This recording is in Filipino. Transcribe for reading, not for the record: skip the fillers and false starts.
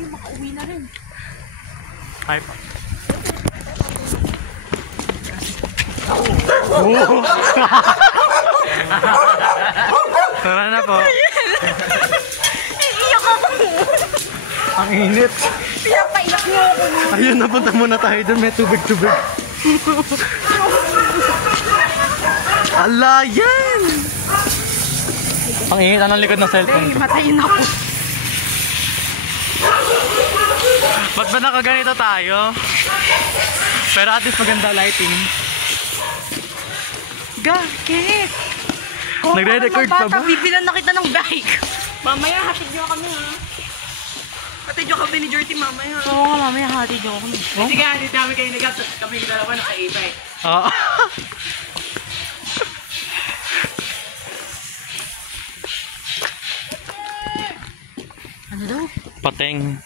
Ay, makauwi na rin. Hi po. Tara na po. Iiyak ako. Ang init. Pinapaiyak niyo ako. Ayun, napunta muna tayo doon. May tubig-tubig. Ala, yan! Ang init, anong likod ng cellphone ko? Matayin ako. Ba't ba nakaganito tayo? Pero at least maganda lighting. Gakit! Nagre-record pa ba? Bibilan na kita ng bike. Mamaya, hatid niyo kami ha. Hatid niyo kami ni Jordy mamaya. Oo nga, mamaya hatid niyo kami. Sige, hindi namin kayo nagat. Kami dalawa naka-ibay. Oo. Ano daw? Pateng.